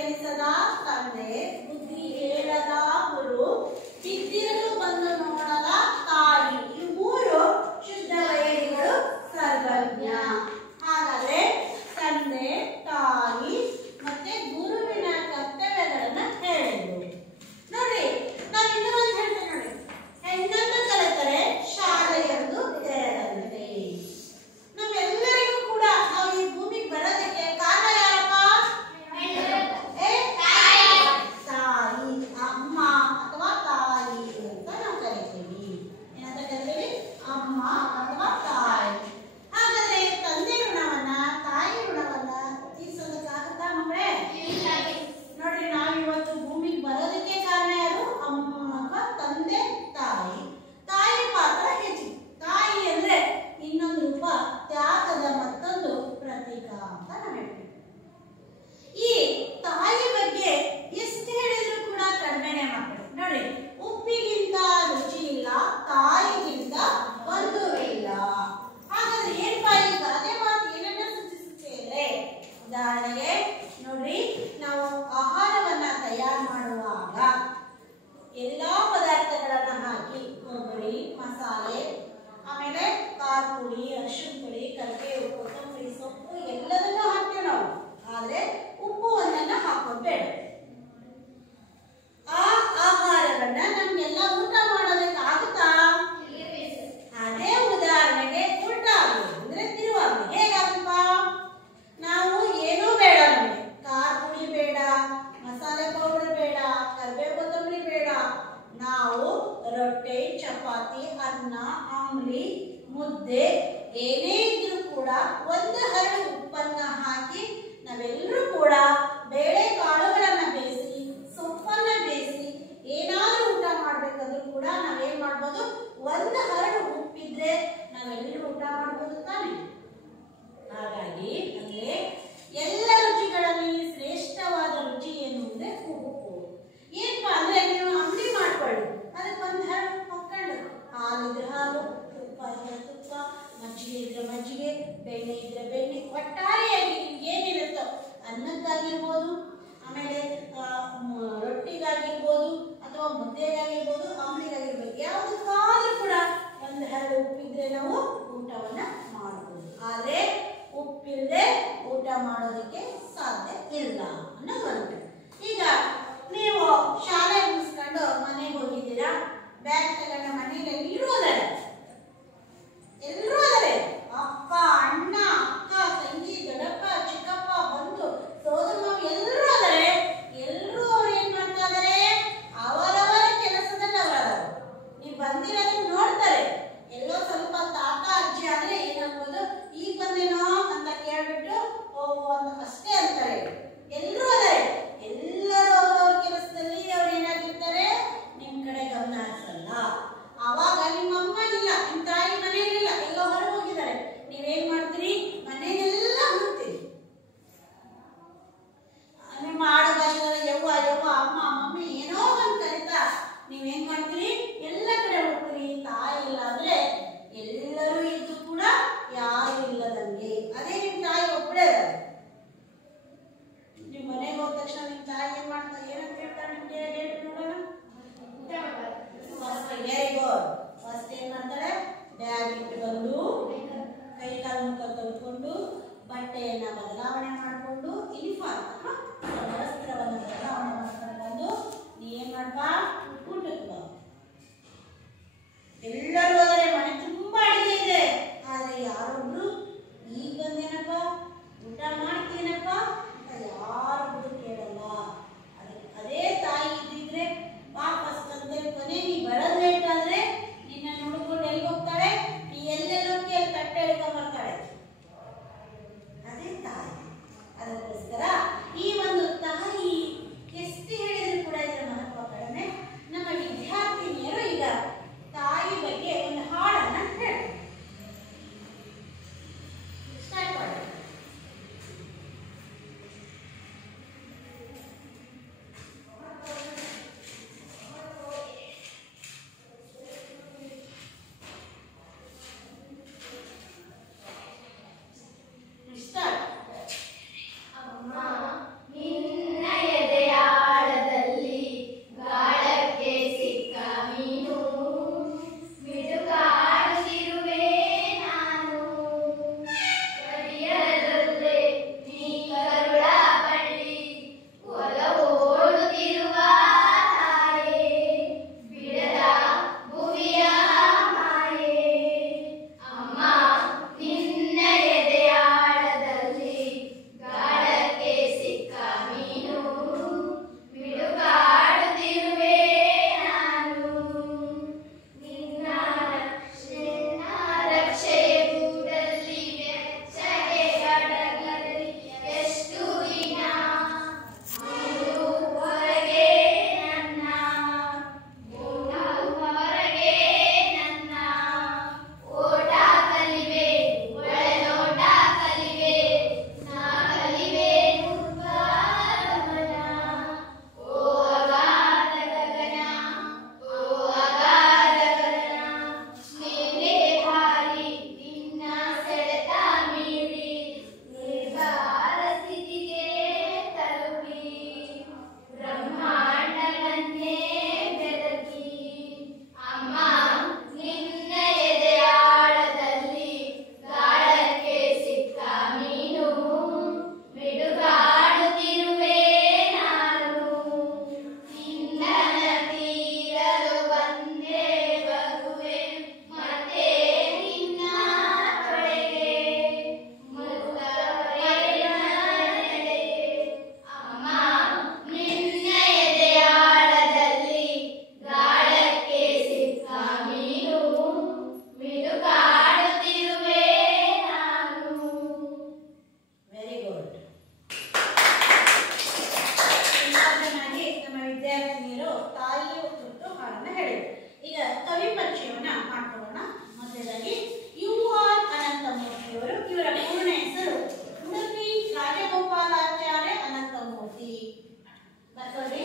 ಎನಿಸದ ತಂದೆ, ಬುದ್ಧಿ ಹೇಳದ ಗುರು, ಬಿದ್ದಿರಲು ಬಂದು ನೋಡದ ತಾಯಿ. ಈ ಮೂರು ಶುದ್ಧ ವೈರಿಗಳು ಸರ್ವಜ್ಞ. ಹಾಗಾದ್ರೆ ತಂದೆ, ತಾಯಿ ಮತ್ತೆ ಗುರುವಿನ ಕರ್ತವ್ಯಗಳನ್ನ ಹೇಳಿದ್ರು. ನೋಡಿ, ನಾವು ಇನ್ನೂ ಒಂದು ಹೇಳ್ತೇವೆ ನೋಡಿ, ಹೆಣ್ಣನ್ನು ಕಲಿತರೆ ಶಾಲೆಯೊಂದು ತೆರೆದಂತೆ. ನಮ್ಮೆಲ್ಲರಿಗೂ ಕೂಡ ನಾವು ಈ ಭೂಮಿಗೆ ಬರೋದಕ್ಕೆ ಕಾರಣ ಯಾರಪ್ಪ? ತಾಯಿ, ಅಮ್ಮ ಅಥವಾ ತಾಯಿ ಅಂತ ನಾವು ಕರಿತೀವಿ. ಏನಂತ ಕರಿತೀವಿ? ಅಮ್ಮ ಅಥವಾ ತಾಯಿ. ಹಾಗಾದ್ರೆ ತಂದೆ ಋಣವನ್ನ, ತಾಯಿ ಋಣವನ್ನ ತೀರ್ಸೋದಕ್ಕಾಗತ್ತಾ ಮಕ್ಕಳೇ? ನೋಡ್ರಿ, ನಾವು ಇವತ್ತು ಭೂಮಿಗೆ ಬರೋದಕ್ಕೆ ಕಾರಣ ಯಾರು? ಅಮ್ಮ ಅಥವಾ ತಂದೆ, ತಾಯಿ. ತಾಯಿ ಪಾತ್ರ ಹೆಚ್ಚು. ತಾಯಿ ಅಂದ್ರೆ ಇನ್ನೊಂದು ರೂಪ, ತ್ಯಾಗದ ಮತ್ತೊಂದು ಪ್ರತೀಕ ಅಂತ ನಾವು ಹೇಳ್ತೀವಿ. ಈ ತಾಯಿ ಬಗ್ಗೆ ಎಷ್ಟು ಹೇಳಿದ್ರು ಕೂಡ ಕಡಿಮೆನೆ ಮಕ್ಕಳು. ನೋಡಿ, ಉಪ್ಪಿಗಿಂತ ರುಚಿ ಇಲ್ಲ, ತಾಯಿಗಿಂತ ಬಂಧುವಿಲ್ಲ. ಹಾಗಾದ್ರೆ ಏನಪ್ಪಾ ಈ ಗಾದೆ ಮಾತು ಏನನ್ನ ಸೂಚಿಸುತ್ತೆ? ಉದಾಹರಣೆಗೆ ನೋಡ್ರಿ, ನಾವು ಆಹಾರವನ್ನ ತಯಾರು ಮಾಡುವಾಗ ಎಲ್ಲಾ ಪದಾರ್ಥಗಳನ್ನ ಹಾಕಿ, ಕೊಬ್ಬರಿ, ಮಸಾಲೆ, ಆಮೇಲೆ ಖಾರ ಪುಡಿ, ಅರಿಶಿನ ಪುಡಿ, ಕರಿಬೇವು, ಕೊತ್ತಂಬರಿ ಸೊಪ್ಪು ಎಲ್ಲದನ್ನೂ ಹಾಕ್ತೇವೆ ನಾವು. ಆದ್ರೆ ಉಪ್ಪು ಒಂದನ್ನ ಹಾಕೋದು ಬೇಡ. ಆ ಆಹಾರವನ್ನ ನಮ್ಗೆಲ್ಲ ಊಟ ಮಾಡೋದಕ್ಕೆ ಆಗುತ್ತಾ? ಅದೇ ಉದಾಹರಣೆಗೆ ಉಲ್ಟ ಆಗೋದು ಅಂದ್ರೆ ತಿರುವಾಗೋದು. ಹೇಗಾಗಪ್ಪ? ನಾವು ಏನೂ ಬೇಡ, ನಮಗೆ ಖಾರ ಪುಡಿ ಬೇಡ, ಮಸಾಲೆ ಪೌಡರ್ ಬೇಡ, ಕರಿಬೇವು ಕೊತ್ತಂಬರಿ ಬೇಡ. ನಾವು ರೊಟ್ಟಿ, ಚಪಾತಿ, ಅನ್ನ, ಅಂಬ್ಲಿ, ಮುದ್ದೆ ಏನೇ ಇದ್ರೂ ಕೂಡ ಒಂದು ಹರಳು ಉಪ್ಪನ್ನ ಹಾಕಿ ನಾವೆಲ್ಲರೂ ಕೂಡ ಬೇಳೆ ಕಾಳುಗಳನ್ನ ಬೇಯಿಸಿ, ಸೊಪ್ಪನ್ನ ಬೇಯಿಸಿ ಏನಾದ್ರೂ ಊಟ ಮಾಡ್ಬೇಕಾದ್ರೂ ಕೂಡ ನಾವೇನ್ ಮಾಡ್ಬೋದು? ಒಂದು ಹರಳು ಉಪ್ಪಿದ್ರೆ ನಾವೆಲ್ಲರೂ ಊಟ ಮಾಡ್ಬೋದು ತಾನೆ. ಹಾಗಾಗಿ ಅಂದ್ರೆ ಎಲ್ಲ ರುಚಿಗಳಲ್ಲಿ ಶ್ರೇಷ್ಠವಾದ ರುಚಿ ಏನು ಅಂದ್ರೆ ಉಪ್ಪು. ಏನಪ್ಪಾ ಅಂದ್ರೆ ನೀವು ಅಂಗಡಿ ಮಾಡ್ಕೊಳ್ಳಿ, ಅದಕ್ಕೆ ಒಂದು ಹರಳು ಹಾಕೊಂಡು, ಹಾಲಿದ್ರೆ ಹಾಲು, ತುಪ್ಪ ಇದ್ರೆ ತುಪ್ಪ, ಮಜ್ಜಿಗೆ ಇದ್ರೆ ಮಜ್ಜಿಗೆ, ಬೆಣ್ಣೆ ಇದ್ರೆ ಬೆಣ್ಣೆ, ಒಟ್ಟಾರೆಯಾಗಿ ನಿಮ್ಗೆ ಏನಿರುತ್ತೋ ಅನ್ನಕ್ಕಾಗಿರ್ಬೋದು, ಆಮೇಲೆ ರೊಟ್ಟಿಗಾಗಿರ್ಬೋದು, ಅಥವಾ ಮುದ್ದೆಗಾಗಿರ್ಬೋದು, ಅಂಬ್ಲಿಗಾಗಿರ್ಬೋದು, ಯಾವುದಕ್ಕಾದ್ರೂ ಕೂಡ ಒಂದು ಹರಳು ಉಪ್ಪಿದ್ರೆ ನಾವು ಊಟವನ್ನ ಮಾಡಬಹುದು. ಆದ್ರೆ ಉಪ್ಪಿಲ್ಲದೆ ಊಟ ಮಾಡೋದಕ್ಕೆ ಸಾಧ್ಯ ಇಲ್ಲ ಅನ್ನೋದು. ಈಗ ನೀವು ಶಾಲೆ ಮುಗಿಸ್ಕೊಂಡು ಮನೆಗೆ ಹೋಗಿದ್ದೀರಾ, ಬ್ಯಾಗ್ ತಗೊಂಡ ಮನೆಗೆ ಎಲ್ಲರೂ ಅದಾರೆ, ಎಲ್ಲರೂ ಅದಾರೆ. ಅಪ್ಪ, ಅಣ್ಣ, ಅಕ್ಕ, ತಂಗಿ, ದೊಡ್ಡಪ್ಪ, ಚಿಕ್ಕಪ್ಪ, ಬಂಧು, ಸೋದರ ಮಾವ ಎಲ್ಲರೂ ಅದಾರೆ. ಎಲ್ಲರೂ ಅವ್ರು ಏನ್ ಮಾಡ್ತಾ ಇದಾರೆ? ಅವರವರ ಕೆಲಸದಲ್ಲಿ ಅವರವರು. ನೀವು ಬಂದಿರೋದನ್ನ ನೋಡ್ತಾರೆ. ಎಲ್ಲೋ ಸ್ವಲ್ಪ ತಾತ ಅಜ್ಜಿ ಆದ್ರೆ ಏನಾಗ್ಬೋದು? ಈಗ ಬಂದೇನೋ ಅಂತ ಕೇಳ್ಬಿಟ್ಟು ಹೋಗು ಅಂತ ಅಷ್ಟೇ ಅಂತಾರೆ. ಎಲ್ಲರೂ ಅದಾರೆ, ಎಲ್ಲರೂ ಅವ್ರವ್ರ ಕೆಲಸದಲ್ಲಿ ಅವ್ರು ಏನಾಗಿರ್ತಾರೆ? ನಿಮ್ ಕಡೆ ಗಮನ ಹರಿಸಲ್ಲ. ಅವಾಗ ನಿಮ್ಮ ಅಮ್ಮ ಇಲ್ಲ, ನಿಮ್ ತಾಯಿ ಮನೆಯಲ್ಲಿಲ್ಲ, ಎಲ್ಲೋ ಹೊರಗೆ ಹೋಗಿದ್ದಾರೆ. ನೀವೇನ್ ಮಾಡ್ತೀರಿ? ಮನೆಯೆಲ್ಲ ಹುಡುಕ್ತೀರಿ. ನಿಮ್ಮ ಆಡು ಭಾಷೆಗಳ ಯವ್ವ ಯವ್ವ, ಅಮ್ಮ, ಮಮ್ಮಿ ಏನೋ ಒಂದು ಕರೀತಾ ನೀವೇನ್ ಮಾಡ್ತೀರಿ? ಎಲ್ಲ ಕಡೆ ಹುಡುಕ್ತೀರಿ. ತಾಯಿ ಇಲ್ಲ ಅಂದ್ರೆ ಎಲ್ಲರೂ ಇದ್ದು ಕೂಡ ಯಾರು ಇಲ್ಲದಂಗೆ. ಅದೇ ನಿಮ್ ತಾಯಿ ಒಬ್ಬಳೇ ಇದ್ದಾರೆ. ನೀವು ಮನೆಗೆ ಹೋದ ತಕ್ಷಣ ನಿಮ್ ತಾಯಿ ಏನ್ ಮಾಡ್ತಾರೆ? ಏನಂತ ಹೇಳ್ತಾರೆ ನಿಮ್ಗೆ? ಹೇಳಿ ನೋಡೋಣ. Very good. ಫಸ್ಟ್ ಏನ್ ಮಾಡ್ತಾರೆ? ಬ್ಯಾಗ್ ಇಟ್ಟು ಬಂದು, ಕೈ ಕಾಲು ಮುಖ ತೊಳ್ಕೊಂಡು, ಬಟ್ಟೆಯನ್ನ ಬದಲಾವಣೆ ಮಾಡಿಕೊಂಡು, ಯೂನಿಫಾರ್ಮ್ ಅಥವಾ ವಸ್ತ್ರವನ್ನ ಬದಲಾವಣೆ ಮಾಡ್ಕೊಂಡು ಬಂದು ನೀ ಏನ್ ಮಾಡ್ಬಾ? ಊಟಕ್ಕೆ ಬಾ. ಎಲ್ಲರೂ ಹೋದರೆ ಮನೆ ತುಂಬಾ ಅಡಿಗೆ ಇದೆ, ಆದ್ರೆ ಯಾರೊಬ್ರು ಈಗ ಬಂದೇನಪ್ಪ, ಊಟ ಮಾಡ್ತೀನಪ್ಪ ಅಂತ ಯಾರೊಬ್ರು ಕೇಳಲ್ಲ. ಅದೇ ತಾಯಿ ಇದ್ದಿದ್ರೆ ವಾಪಸ್ ತಂದೆ ಕೊನೆ ನೀ ಬರೋದ್ ಲೇಟ್ ಆದ್ರೆ ನಿನ್ನ ನೋಡ್ಕೊಂಡು ಎಲ್ಲಿ ಹೋಗ್ತಾಳೆ? ನೀ ಎಲ್ಲೆಲ್ಲೋಗಿ ಅಲ್ಲಿ ತಟ್ಟೆ ಹಿಡ್ಕೊಂಡ್ ಬರ್ತಾಳೆ. ಅದೇ ತಾಯಿ. ಅದಕ್ಕೋಸ್ಕರ ಈ ತಾಯಿಯ ಕುರಿತು ಹಾಡನ್ನ ಹೇಳಿದೆ. ಈಗ ಕವಿ ಪರಿಚಯವನ್ನ ಮಾಡ್ಕೊಳ್ಳೋಣ. ಮೊದಲಾಗಿ ಯು ಆರ್ ಅನಂತಮೂರ್ತಿಯವರು. ಇವರ ಪೂರ್ಣ ಹೆಸರು ಉಡುಪಿ ರಾಜಗೋಪಾಲಾಚಾರ್ಯ ಅನಂತಮೂರ್ತಿ. ಬರ್ಕೊಳ್ಳಿ.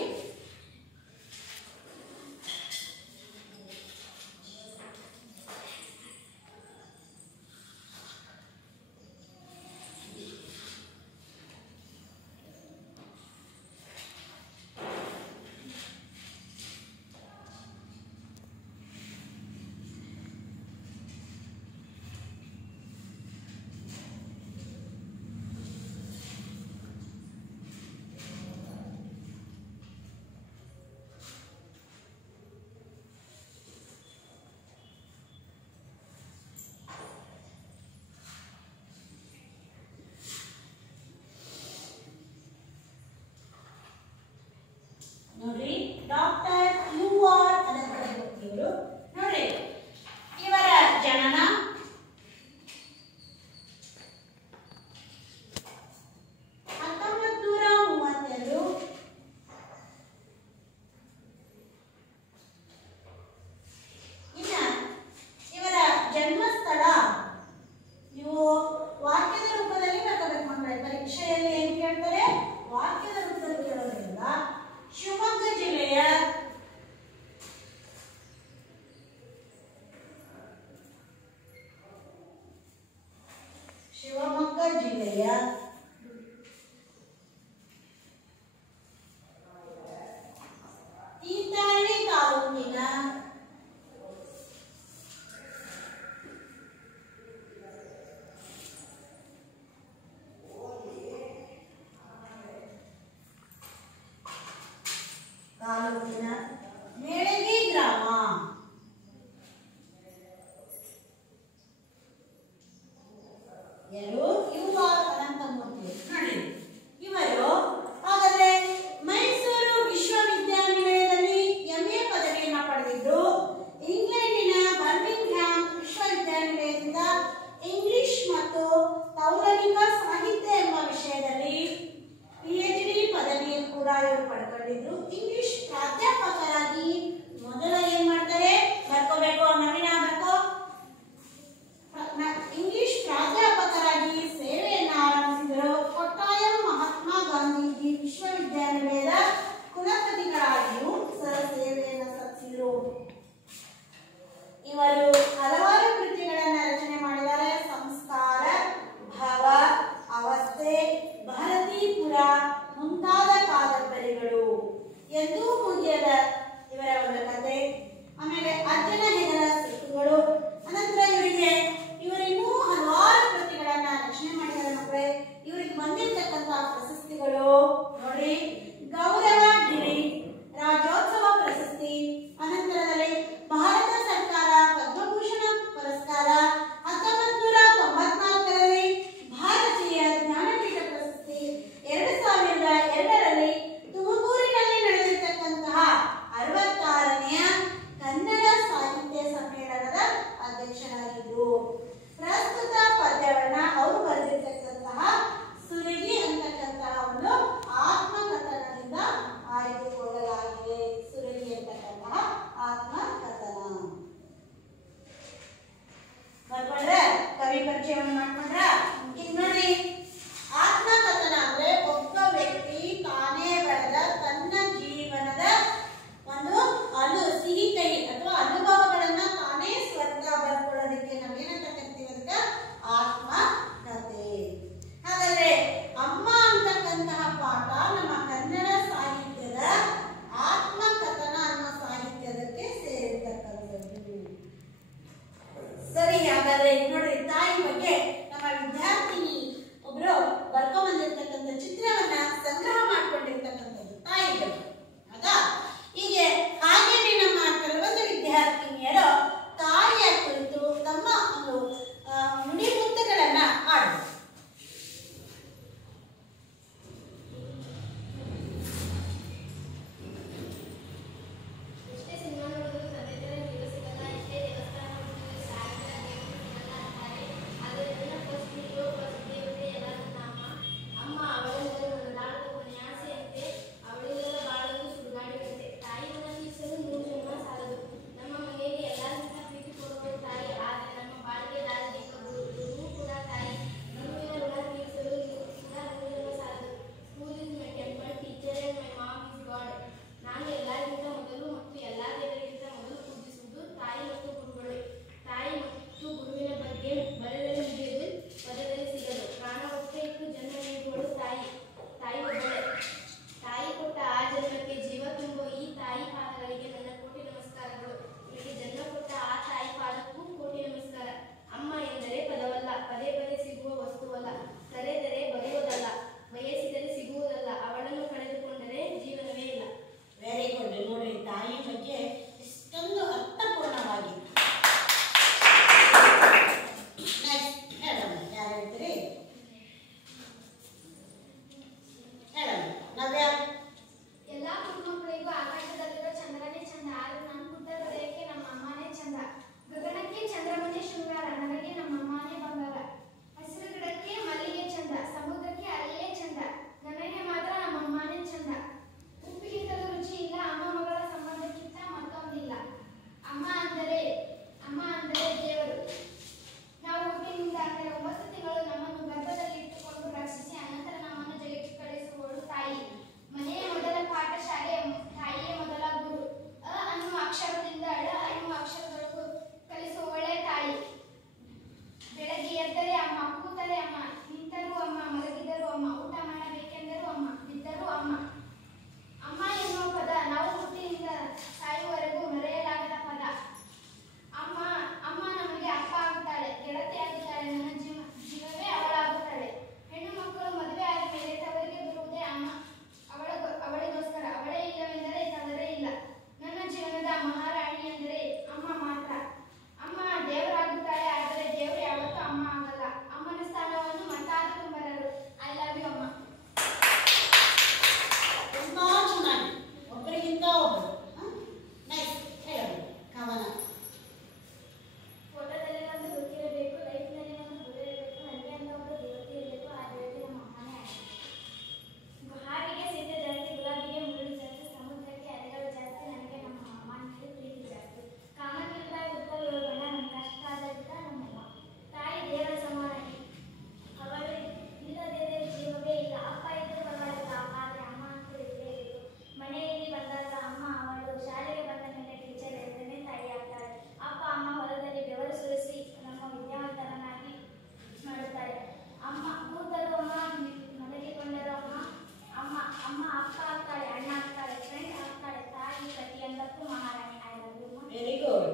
ನೋಡ್ರಿ, ಡಾಕ್ಟರ್ ಯು ಆರ್ ಅನಂತಮೂರ್ತಿಯವರು. ನೋಡ್ರಿ, ಇವರ ಜನನ 1932. ಇನ್ನ ಇವರ ಜನ್ಮಸ್ಥಳ ನೀವು ವಾಕ್ಯದ ರೂಪದಲ್ಲಿ ಬರ್ಕೋಬೇಕು ಮಕ್ಕಳೇ. ಪರೀಕ್ಷೆಯಲ್ಲಿ ಏನ್ ಕೇಳ್ತಾರೆ? ವಾಕ್ಯದ ರೂಪದಲ್ಲಿ ಕೇಳೋದ್ರಿಂದ ಶಿವಮೊಗ್ಗ ಜಿಲ್ಲೆಯ ತೀರ್ಥಹಳ್ಳಿ ತಾಲೂಕಿನ ಮೇಳಗಿ ಗ್ರಾಮ. ಯಾರು? U R Ananthamurthy. ನೋಡಿ, ಇವರು ಹಾಗಾದ್ರೆ ಮೈಸೂರು ವಿಶ್ವವಿದ್ಯಾನಿಲಯದಲ್ಲಿ MA ಪದವಿಯನ್ನು ಪಡೆದಿದ್ದು, ಇಂಗ್ಲೆಂಡಿನ ಬರ್ಮಿಂಗ್ಹ್ಯಾಮ್ ವಿಶ್ವವಿದ್ಯಾನಿಲಯದಿಂದ ಇಂಗ್ಲಿಷ್ ಮತ್ತು ತೌಲನಿಕ ಸಾಹಿತ್ಯ ಎಂಬ ವಿಷಯದಲ್ಲಿ PhD ಪದವಿಯನ್ನು ಕೂಡ ಇವರು ಪಡ್ಕೊಂಡಿದ್ರು. ಇಂಗ್ಲಿಷ್ ಪ್ರಾಧ್ಯಾಪಕರಾಗಿ ಮೊದಲ ಏನ್ ಮಾಡ್ತಾರೆ? ಬರ್ಕೋಬೇಕು ನವೀನ, ಬರ್ಕೋ. ಇಂಗ್ಲಿಷ್ ಪ್ರಾಧ್ಯಾಪಕರಾಗಿ ಸೇವೆಯನ್ನು ಆರಂಭಿಸಿದರು. ಕೊಟ್ಟಾಯಂ ಮಹಾತ್ಮ ಗಾಂಧೀಜಿ ವಿಶ್ವವಿದ್ಯಾನಿಲಯದ ಕುಲಪತಿಗಳಾಗಿಯೂ ಸಹ ಸೇವೆಯನ್ನು ಸಲ್ಲಿಸಿದರು. ಇವರು ಹಲವಾರು ಕೃತಿಗಳನ್ನು ರಚನೆ ಮಾಡಿದ್ದಾರೆ. ಸಂಸ್ಕಾರ, ಭಾವ, ಅವಸ್ಥೆ, ಭಾರತೀಪುರ ಮುಂತಾದ ಕಾದಂಬರಿಗಳು. ಎಂದೂ ಮುಗಿಯದ ಇವರ ಒಂದು ಕತೆ. ಆಮೇಲೆ ಅಜ್ಜನ ಹೆಗಲ ಸಿಕ್ಕುಗಳು. ಅನಂತರ ಇವರಿನ್ನೂ ಹಲವಾರು ಕೃತಿಗಳನ್ನ ರಚನೆ ಮಾಡಿದ್ದಾರೆ ಮಕ್ಕಳೇ. ಇವರಿಗೆ ಬಂದಿರತಕ್ಕಂತಹ ಪ್ರಶಸ್ತಿಗಳು ನೋಡ್ರಿ, ಗೌರವ ಗಿರಿ ರಾಜ್ಯೋತ್ಸವ ಪ್ರಶಸ್ತಿ, ಅನಂತರದಲ್ಲಿ ಭಾರತ ಸರ್ಕಾರ ಪದ್ಮಭೂಷಣ ಪುರಸ್ಕಾರ, 1994ರಲ್ಲಿ ಭಾರತೀಯ ಜ್ಞಾನಪೀಠ ಪ್ರಶಸ್ತಿ, 2002ರಲ್ಲಿ ತುಮಕೂರಿನಲ್ಲಿ ನಡೆದಿರತಕ್ಕಂತಹ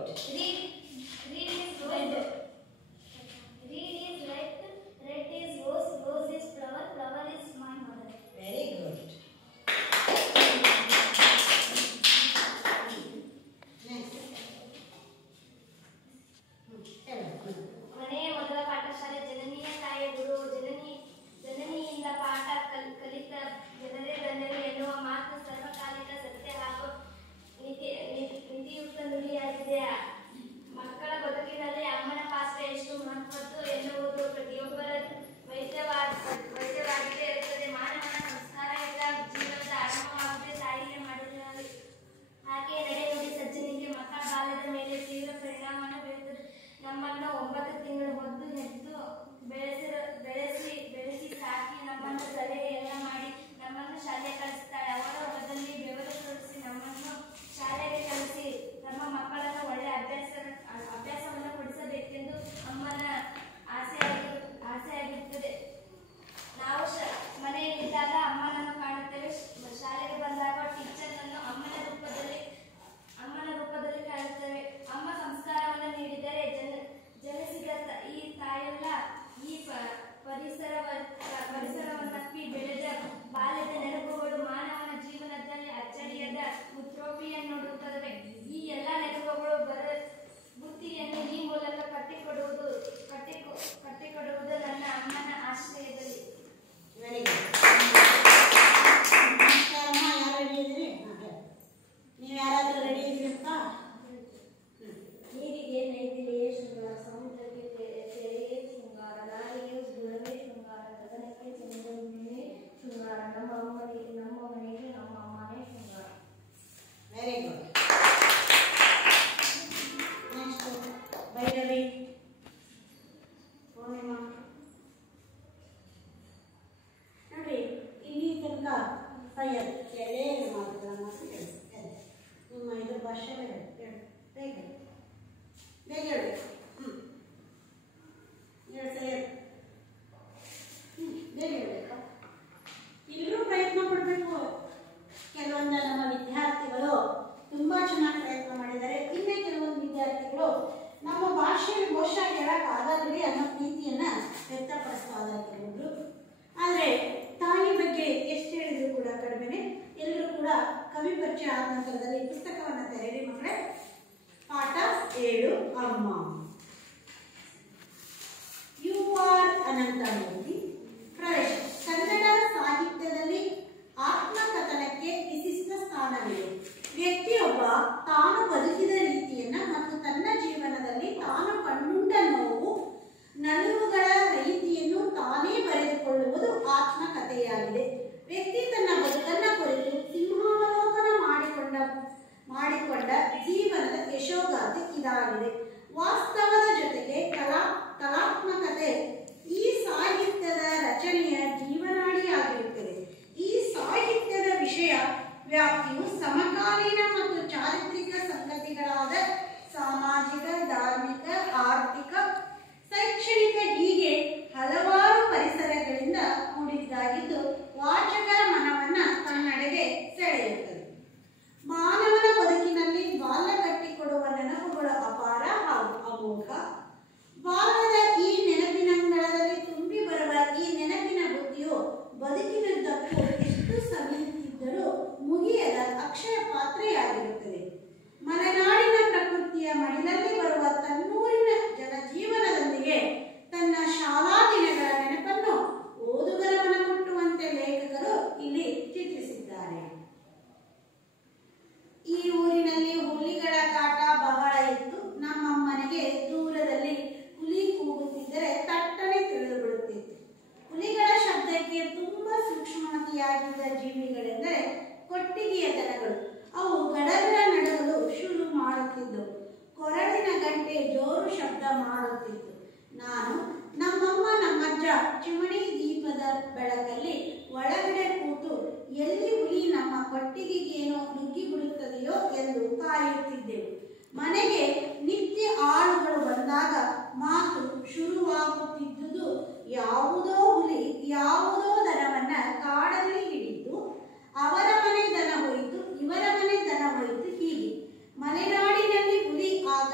good. Reed is red. Reed is red. Red is rose. Rose is flower. Flower is my mother. Very good. ಮನೆಯ ಮೊದಲ ಪಾಠಶಾಲೆ ಜನನಿಯ ತಾಯಿ ಗುರು. ಜನನಿಯಿಂದ ಪಾಠ ಕಲಿತ ಜನರೇ ಧನ್ಯರು ಎನ್ನುವ ಮಾತು ಸರ್ವಕಾಲಿಕ ಸತ್ಯ ಹಾಗೂ ನೀತಿಯುಕ್ತ ನುಡಿಯಾಗಿದೆ. ಮಕ್ಕಳ ಬದುಕಿನಲ್ಲಿ ಅಮ್ಮನ ಪಾತ್ರ ಎಷ್ಟು ಮಹತ್ವದ್ದು ಎನ್ನುವುದು ಪ್ರತಿಯೊಬ್ಬರ ವೈದ್ಯವಾಗಿದೆ ಇರುತ್ತದೆ. ಮಾನವನ ಸಂಸ್ಕಾರಯುತ ಜೀವನದ ಆರಂಭವಾಗಿದೆ ತಾಯಿಗೆ ಮಾಡಿದ ಹಾಗೆ ನಡೆಯುವುದು ಸಜ್ಜನಿಗೆ ಮಕ್ಕಳ ಬಾಲ್ಯದ ಮೇಲೆ ತೀವ್ರ ಪರಿಣಾಮವನ್ನು ಬೀರುತ್ತದೆ. ನಮ್ಮನ್ನು 9 ತಿಂಗಳು ಹೊತ್ತು ಹೆತ್ತು ಬೆಳೆಸಿ ಸಾಕಿ ನಮ್ಮನ್ನು ಸಲಹೆ ಎಲ್ಲ ಮಾಡಿ ನಮ್ಮನ್ನು ಶಾಲೆಗೆ ಕಳಿಸುತ್ತಾಳೆ. ಅವರ ಹೊಲದಲ್ಲಿ ಬೆವರು ಸುರಿಸಿ ನಮ್ಮನ್ನು ಶಾಲೆಗೆ ಕಳಿಸಿ ನಮ್ಮ ಮಕ್ಕಳನ್ನು ಒಳ್ಳೆಯ ಅಭ್ಯಾಸವನ್ನು ಕೊಡಿಸಬೇಕೆಂದು ಅಮ್ಮನ ಆಸೆಯಾಗಿರುತ್ತದೆ. ನಾವು ಮನೆಯಲ್ಲಿದ್ದಾಗ ಅಮ್ಮನನ್ನು ಕಾಣುತ್ತೇವೆ. ಶಾಲೆಗೆ ಬಂದಾಗ ಟೀಚರ್ನನ್ನು ಅಮ್ಮನ ರೂಪದಲ್ಲಿ ಕಾಣುತ್ತೇವೆ. ಅಮ್ಮ ಸಂಸ್ಕಾರವನ್ನು ನೀಡಿದರೆ ಜನಿಸಿದ ಈ ತಾಯೆಲ್ಲ ಈ ಪರಿಸರವನ್ನಪ್ಪಿ ಬೆಳೆದ ಬಾಲ್ಯದ ನೆನಪುಗಳು ಮಾನವನ ಜೀವನದಲ್ಲಿ ಅಚ್ಚಳಿಯದ ಮುತ್ರೋಪಿಯನ್ನುಡುತ್ತವೆ. ಈ ಎಲ್ಲ ನೆನಪುಗಳು ಬುತ್ತಿಯನ್ನು ಈ ಮೂಲಕ ಕಟ್ಟಿಕೊಡುವುದು ನನ್ನ ಅಮ್ಮನ ಆಶ್ರಯದಲ್ಲಿ. Very good. ಯಾರು ರೆಡಿ ಇದ್ದೀರಿ? ನೀವು ಯಾರಾದರೂ ರೆಡಿ ಇದ್ದೀರಪ್ಪ? ನೀರಿಗೆ ನೈದಿಲೆಯೇ ಶೃಂಗಾರ, ಸಮುದ್ರಕ್ಕೆ ತೆರೆಯೇ ಶೃಂಗಾರ, ನಾಯಿಗೆ ಗುಣವೇ ಶೃಂಗಾರ, ಗಗನಕ್ಕೆ ಚಂದ್ರನೇ ಶೃಂಗಾರ, ನಮ್ಮ ಮನೆಗೆ ನಮ್ಮ ಅಮ್ಮನೇ ಶೃಂಗಾರ. Very good. Next Bhairavi, Poornima. ನೋಡಿ ಇಲ್ಲಿ ತನಕ ಸೈಯದ್ ಎರಡೇ ಮಾತುಗಳನ್ನು ಹೇಳಿ ನಿಮ್ಮ ಇದ್ರ ಭಾಷೆ ಹೇಳಿ ಬೇಗ ಬೇಗ ಹೇಳಿ. ಹೇಳಿ ಸೈಯದ್. ಬೇಗ ಹೇಳಬೇಕಾ? ಎಲ್ಲರೂ ಪ್ರಯತ್ನ ಪಡಬೇಕು. ಕೆಲವೊಂದು ನಮ್ಮ ವಿದ್ಯಾರ್ಥಿಗಳು ತುಂಬ ಚೆನ್ನಾಗಿ ಪ್ರಯತ್ನ ಮಾಡಿದ್ದಾರೆ. ಇನ್ನೇ ಕೆಲವೊಂದು ವಿದ್ಯಾರ್ಥಿಗಳು ನಮ್ಮ ಭಾಷೆಯಲ್ಲಿ ಬಹುಶಃ ಹೇಳೋಕ್ಕಾಗಲಿ ಅನ್ನೋ ಪ್ರೀತಿಯನ್ನು ವ್ಯಕ್ತಪಡಿಸ್ತಾ ಇದ್ದಾರೆ ಕೆಲವೊಬ್ರು. ಆದರೆ ತಾಯಿ ಬಗ್ಗೆ ಎಷ್ಟು ಹೇಳಿದ್ರು ಕೂಡ ಕಡಿಮೆನೆ. ಎಲ್ಲರೂ ಕೂಡ ಕವಿ ಪರಿಚಯ ಆದ ನಂತರದಲ್ಲಿ ಪುಸ್ತಕವನ್ನು ತೆರೆಯಿರಿ ಮಕ್ಕಳೇ. ಪಾಠ 7 ಅಮ್ಮ. U R Ananthamurthy. ಪ್ರವೇಶ. ಕನ್ನಡ ಸಾಹಿತ್ಯದಲ್ಲಿ ಆತ್ಮಕಥನಕ್ಕೆ ವಿಶಿಷ್ಟ ಸ್ಥಾನವಿದೆ. ವ್ಯಕ್ತಿಯೊಬ್ಬ ತಾನು ಬದುಕಿದ ರೀತಿಯನ್ನ ಮತ್ತು ತನ್ನ ಜೀವನದಲ್ಲಿ ತಾನು ಕಂಡುಂಡ ನೋವು ನಲಿವುಗಳ ರೀತಿಯನ್ನು ತಾನೇ ಬರೆದುಕೊಳ್ಳುವುದು ಆತ್ಮಕಥೆಯಾಗಿದೆ. ವ್ಯಕ್ತಿ ತನ್ನ ಬದುಕನ್ನ ಕುರಿತು ಸಿಂಹಾವಲೋಕನ ಮಾಡಿಕೊಂಡ ಜೀವನದ ಯಶೋಗಾಥೆ ಇದಾಗಿದೆ. ವಾಸ್ತವದ ಜೊತೆಗೆ ಕಲಾತ್ಮಕತೆ ಈ ಸಾಹಿತ್ಯದ ರಚನೆಯ ಜೀವನಾಡಿಯಾಗಿರುತ್ತದೆ. ಈ ಸಾಹಿತ್ಯದ ವಿಷಯ ವ್ಯಾಪ್ತಿಯು ಸಮಕಾಲೀನ ಮತ್ತು ಚಾರಿತ್ರಿಕ ಸಂಗತಿಗಳಾದ ಸಾಮಾಜಿಕ, ಧಾರ್ಮಿಕ, ಆರ್ಥಿಕ, ಶೈಕ್ಷಣಿಕ ಹೀಗೆ ಹಲವಾರು ಪರಿಸರಗಳಿಂದ ಕೂಡಿದ್ದಾಗಿದ್ದು ವಾಚಕರ ಮನವನ್ನ ತನ್ನೆಡೆಗೆ ಸೆಳೆಯುತ್ತದೆ. ಮಾನವನ ಬದುಕಿನಲ್ಲಿ ಬಾಲ್ಯ ಕಟ್ಟಿಕೊಡುವ ನೆನಪುಗಳು ಅಪಾರ ಹಾಗೂ ಅಮೋಘ. ಬಾಲ್ಯದ ಈ ನೆನಪಿನಂಗಳದಲ್ಲಿ ತುಂಬಿ ಬರುವ ಈ ನೆನಪಿನ ಬುದ್ಧಿಯು ಬದುಕಿನುದ್ದಕ್ಕೂ ಎಷ್ಟು ಸವಿಯುತ್ತಿದ್ದರೂ ಮುಗಿಯದ ಅಕ್ಷಯ ಪಾತ್ರೆಯಾಗಿರುತ್ತದೆ. ಮಲೆನಾಡಿನ ಪ್ರಕೃತಿಯ ಮಡಿಲಲ್ಲಿ ಬರುವ ತನ್ನೂರಿನ ಜನಜೀವನದೊಂದಿಗೆ ತನ್ನ ಶಾಲಾ ದಿನಗಳ ನೆನಪನ್ನು ಓದುಗರ ಮನಮುಟ್ಟುವಂತೆ ಲೇಖಕರು ಇಲ್ಲಿ ಚಿತ್ರಿಸಿದ್ದಾರೆ. ಈ ಊರಿನಲ್ಲಿ ಹುಲಿಗಳ ಕಾಟ ಬಹಳ ಇತ್ತು. ನಮ್ಮಮ್ಮನಿಗೆ ದೂರದಲ್ಲಿ ಹುಲಿ ಕೂಗುತ್ತಿದ್ದರೆ ತಟ್ಟನೆ ತಿಳಿದು ಬಿಡುತ್ತಿತ್ತು. ಹುಲಿಗಳ ಶಬ್ದಕ್ಕೆ ತುಂಬಾ ಸೂಕ್ಷ್ಮಮತಿಯಾಗಿದ್ದ ಜೀವಿಗಳೆಂದರೆ ಕೊಟ್ಟಿಗೆಯ ದನಗಳು. ಅವು ಗಡಗಡ ನಡುಗಲು ಶುರು ಮಾಡುತ್ತಿದ್ದವು. ಕೊರಳಿನ ಗಂಟೆ ಜೋರು ಶಬ್ದ ಮಾಡುತ್ತಿತ್ತು. ನಾನು, ನಮ್ಮಮ್ಮ, ನಮ್ಮಜ್ಜ ಚಿಮಣಿ ದೀಪದ ಬೆಳಕಲ್ಲಿ ಒಳಗಡೆ ಕೂತು ಎಲ್ಲಿ ಹುಲಿ ನಮ್ಮ ಕೊಟ್ಟಿಗೆಗೇನೋ ನುಗ್ಗಿ ಬಿಡುತ್ತದೆಯೋ ಎಂದು ಕಾಯುತ್ತಿದ್ದೆವು. ಮನೆಗೆ ನಿತ್ಯ ಆಳುಗಳು ಬಂದಾಗ ಮಾತು ಶುರುವಾಗುತ್ತಿದ್ದುದು ಯಾವುದೋ ಹುಲಿ ಯಾವುದೋ ದನವನ್ನ ಕಾಡಲ್ಲಿ ಹಿಡಿದು ಅವರ ಮನೆ ದನ ಹೋಯಿತು, ಇವರ ಮನೆ ದನ ಹೋಯಿತು. ಹೀಗೆ ಮಲೆನಾಡಿನಲ್ಲಿ ಹುಲಿ ಆಗ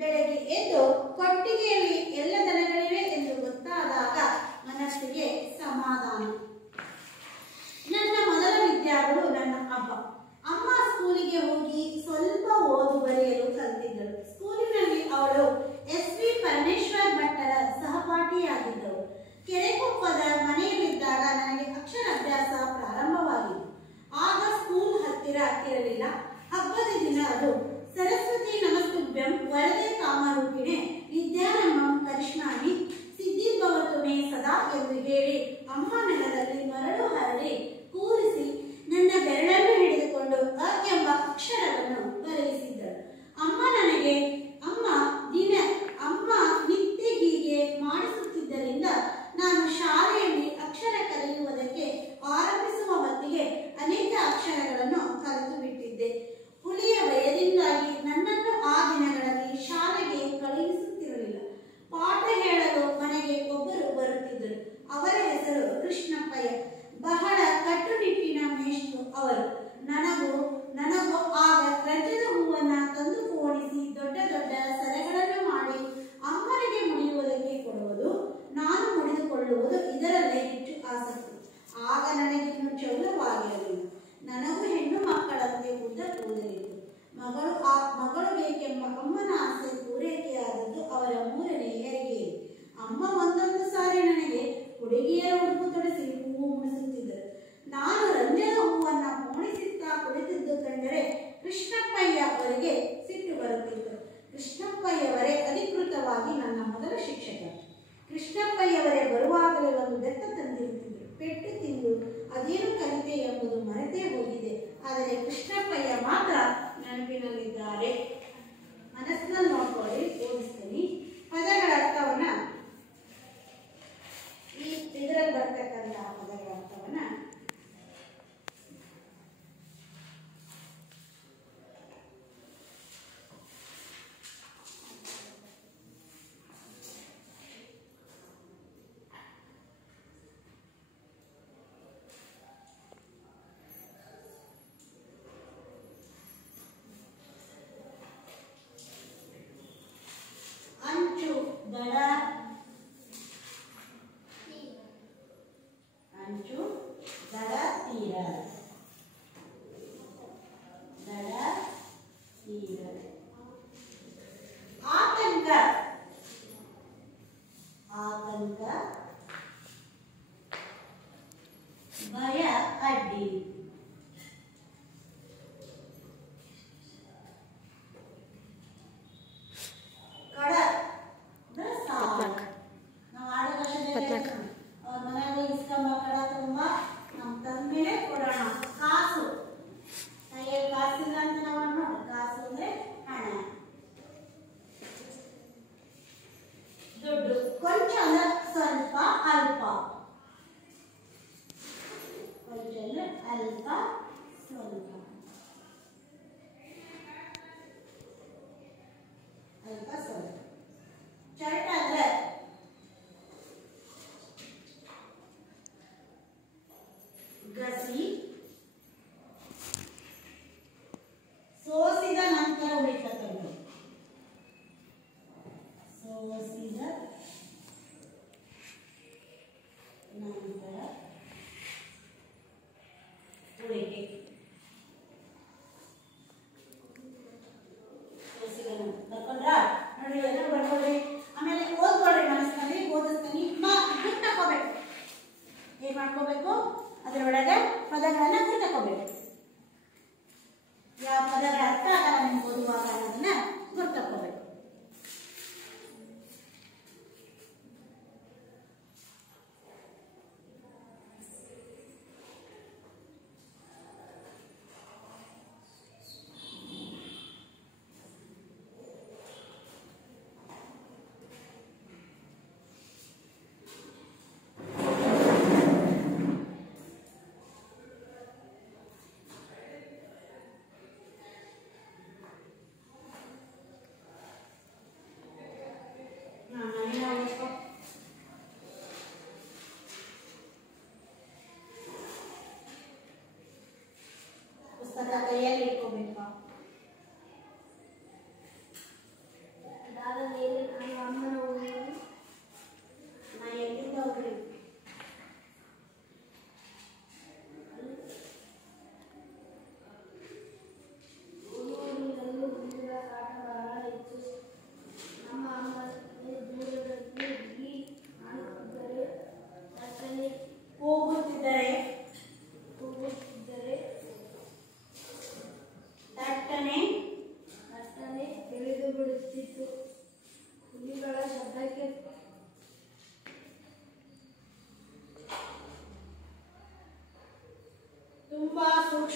ಬೆಳಗ್ಗೆ ಎದ್ದು ಕೊಟ್ಟಿಗೆಯಲ್ಲಿ ಎಲ್ಲ ದನಗಳಿವೆ ಎಂದು ಗೊತ್ತಾದಾಗ ಮನಸ್ಸಿಗೆ ಸಮಾಧಾನ. ನನ್ನ ಮೊದಲ ವಿದ್ಯಾಗುರು ನನ್ನ ಅಮ್ಮ. ಅಮ್ಮ ಸ್ಕೂಲಿಗೆ ಹೋಗಿ ಸ್ವಲ್ಪ ಓದು ಬರೆಯಲು ಕಲಿತಿದ್ದಳು. ಸ್ಕೂಲಿನಲ್ಲಿ ಅವಳು SV ಪರಮೇಶ್ವರ್ ಭಟ್ಟರ ಸಹಪಾಠಿಯಾಗಿದ್ದಳು. ಕೆರೆಕೊಪ್ಪದ ಮನೆಯಲ್ಲಿದ್ದಾಗ ನನಗೆ ಅಕ್ಷರಾಭ್ಯಾಸ ಪ್ರಾರಂಭವಾಯಿತು. ಆಗ ಸ್ಕೂಲ್ ಹತ್ತಿರ ಇರಲಿಲ್ಲ. ಹಬ್ಬದ ದಿನ ಅದು. ಸರಸ್ವತಿ ನಮಸ್ತುಭ್ಯಂ ವರದೆ ಕಾಮರೂಪಿಣೆ ವಿದ್ಯಾರಂಭಂ ಕರಿಷ್ಮಾನಿ ಸಿದ್ಧಿರ್ಭವತು ಮೇ ಸದಾ ಎಂದು ಹೇಳಿ ಅಮ್ಮ ನೆಲದಲ್ಲಿ ಮರಳು ಹರಡಿ ಕೂರಿಸಿ ನನ್ನ ಬೆರಳನ್ನು ಹಿಡಿದುಕೊಂಡು ಅ ಎಂಬ ಅಕ್ಷರವನ್ನು ಬರೆಯಿಸಿದ್ದಳು. ಅಮ್ಮ ನಿತ್ಯ ಹೀಗೆ ಮಾಡಿಸುತ್ತಿದ್ದರಿಂದ ನಾನು ಶಾಲೆಯಲ್ಲಿ ಅಕ್ಷರ ಕಲಿಯುವುದಕ್ಕೆ ಆರಂಭಿಸುವ ಹೊತ್ತಿಗೆ ಅನೇಕ ಅಕ್ಷರಗಳನ್ನು ಕಲಿತು ಬಿಟ್ಟಿದ್ದೆ. ಹುಲಿಯ ಭಯದಿಂದಾಗಿ ನನ್ನನ್ನು ಆ ದಿನಗಳಲ್ಲಿ ಶಾಲೆಗೆ ಕಳುಹಿಸುತ್ತಿರಲಿಲ್ಲ. ಪಾಠ ಹೇಳಲು ಮನೆಗೆ ಒಬ್ಬರು ಬರುತ್ತಿದ್ದರು. ಅವರ ಹೆಸರು ಕೃಷ್ಣಪ್ಪಯ್ಯ. ಬಹಳ ಕಟ್ಟುನಿಟ್ಟಿನ ಮೇಷ್ಟ್ರು ಅವರು. ನನಗೂ ಆಗ ರಜದ ಹೂವನ್ನ ತಂದು ಕೋಣಿಸಿ ದೊಡ್ಡ ದೊಡ್ಡ ಸರಗಳನ್ನು ಮಾಡಿ ಅಮ್ಮನಿಗೆ ಮುಡಿಯುವುದಕ್ಕೆ ಕೊಡುವುದು, ನಾನು ಮುಡಿದುಕೊಳ್ಳುವುದು ಇದರಲ್ಲೇ ಹೆಚ್ಚು ಆಸಕ್ತಿ. ಆಗ ನನಗಿನ್ನು ಚೌಲವಾಗಿರಲಿಲ್ಲ. ನನಗೂ ಹೆಣ್ಣು ಮಕ್ಕಳಂತೆ ಉದ್ದ ಕೂದಲಿತ್ತು. ಮಗಳು ಬೇಕೆಂಬ ಅಮ್ಮನ ಆಸೆ ಪೂರೈಕೆಯಾದದ್ದು ಅವರ 3ನೇ ಹೆರಿಗೆಯಲ್ಲಿ. ಅಮ್ಮ ಒಂದೊಂದು ಸಾರಿ ನನಗೆ ಹುಡುಗಿಯರ ಉಡುಪು ತೊಡಿಸಿ ಹೂವು ಮುಡಿಸುತ್ತಿದ್ದರು. ನಾನು ರಂಜದ ಹೂವನ್ನ ಪೋಣಿಸುತ್ತಾ ಕುಳಿತಿದ್ದು ಕಂಡರೆ ಕೃಷ್ಣಪ್ಪಯ್ಯ ಅವರಿಗೆ ಸಿಟ್ಟು ಬರುತ್ತಿತ್ತು. ಕೃಷ್ಣಪ್ಪಯ್ಯವರೇ ಅಧಿಕೃತವಾಗಿ ನನ್ನ ಮೊದಲ ಶಿಕ್ಷಕ. ಕೃಷ್ಣಪ್ಪಯ್ಯವರೇ ಬರುವಾಗಲೇ ಒಂದು ಬೆತ್ತ ತಂದಿರುತ್ತಿದ್ದರು. ಪೆಟ್ಟು ತಿಂದು ಅದೇನು ಕಲಿತೆ ಎಂಬುದು ಮರೆತೇ ಹೋಗಿದೆ. ಆದರೆ ಕೃಷ್ಣಪ್ಪಯ್ಯ ಮಾತ್ರ ನೆನಪಿನಲ್ಲಿದ್ದಾರೆ. ಮನಸ್ಸಿನಲ್ಲಿ ನೋಡ್ಕೊಳ್ಳಿ, ಓದಿಸ್ತೀನಿ. ಪದಗಳ ಅರ್ಥವನ್ನ ಇದರಲ್ಲಿ ಬರ್ತಕ್ಕಂಥ ಪದಗಳ ಅರ್ಥವನ್ನ